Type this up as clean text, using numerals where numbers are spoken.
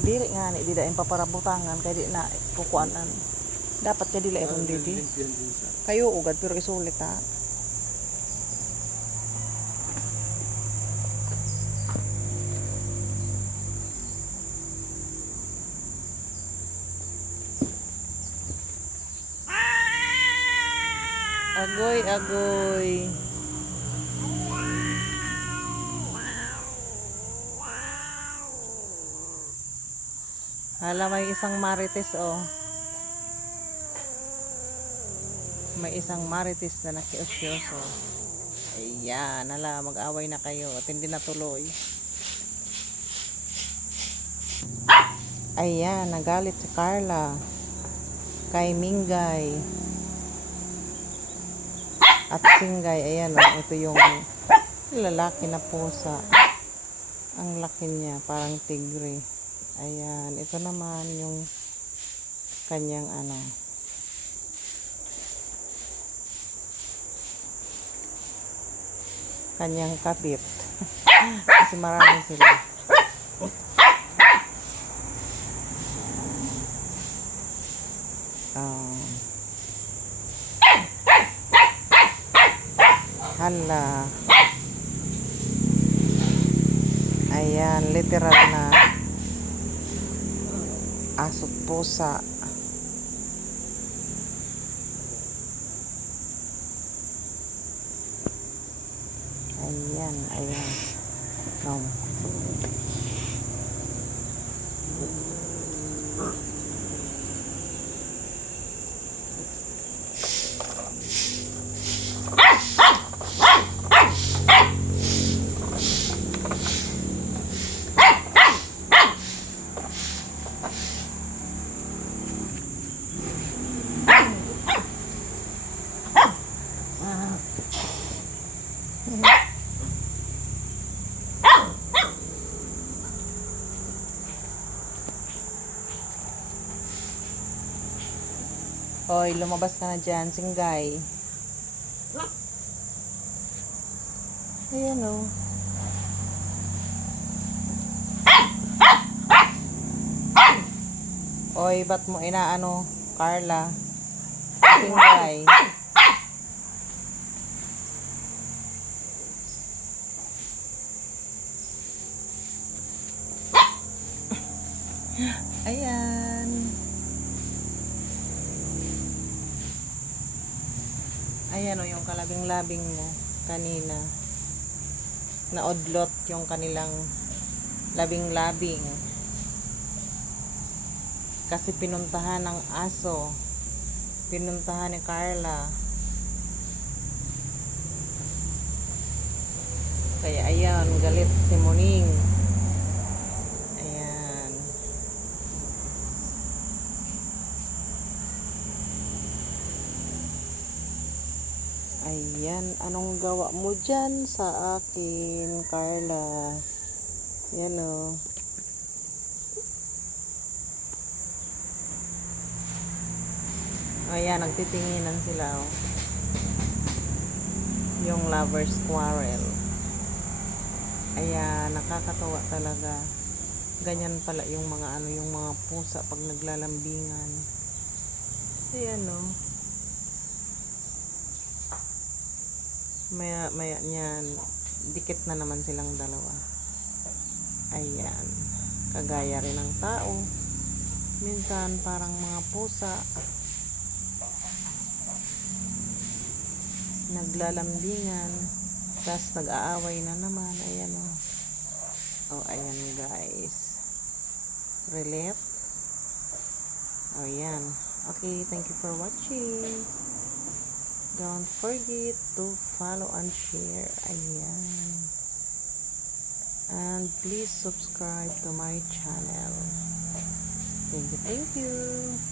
Dili nga ni dida impaparabutangan kay di na kukuanan. Dapat ka dila iron didi. Kayo ugad pero isulit ha. Agoy, agoy. Hala, may isang marites oh. May isang marites na nakiusyoso. Ayan, hala, mag-away na kayo at hindi natuloy. Ayan, nagalit si Carla kay Mingay at Singgay. Ayan oh, ito yung lalaki na pusa. Ang laki niya, parang tigre. Ayan, ito naman yung kanyang kanyang kapit. Kasi marami sila. Hala. Ayan, literal na aso't pusa. Ayan, ayan. No. Hoy, lumabas ka na dyan, Singgay. Ayan o. Hoy, ba't mo inaano, Carla? Singgay. Ayan. Ayan o, yung kalabing-labing mo kanina. Naodlot yung kanilang labing-labing. Kasi pinuntahan ng aso. Pinuntahan ni Carla. Kaya ayan, galit si Muning. Ayan. Ayan, anong gawa mo dyan sa akin, Carla? Yan o. Ayan, nagtitinginan sila o. Yung lovers quarrel. Ayan, nakakatawa talaga. Ganyan pala yung mga yung mga pusa pag naglalambingan. Ayan o. Maya niyan, dikit na naman silang dalawa. Ayan, kagaya rin ng tao. Minsan parang mga pusa naglalambingan, tas nag-aaway na naman. Ayan o. Oh, ayan guys. Relate. Oh, ayan. Okay, thank you for watching. Don't forget to follow and share. Ayan. And please subscribe to my channel. Thank you.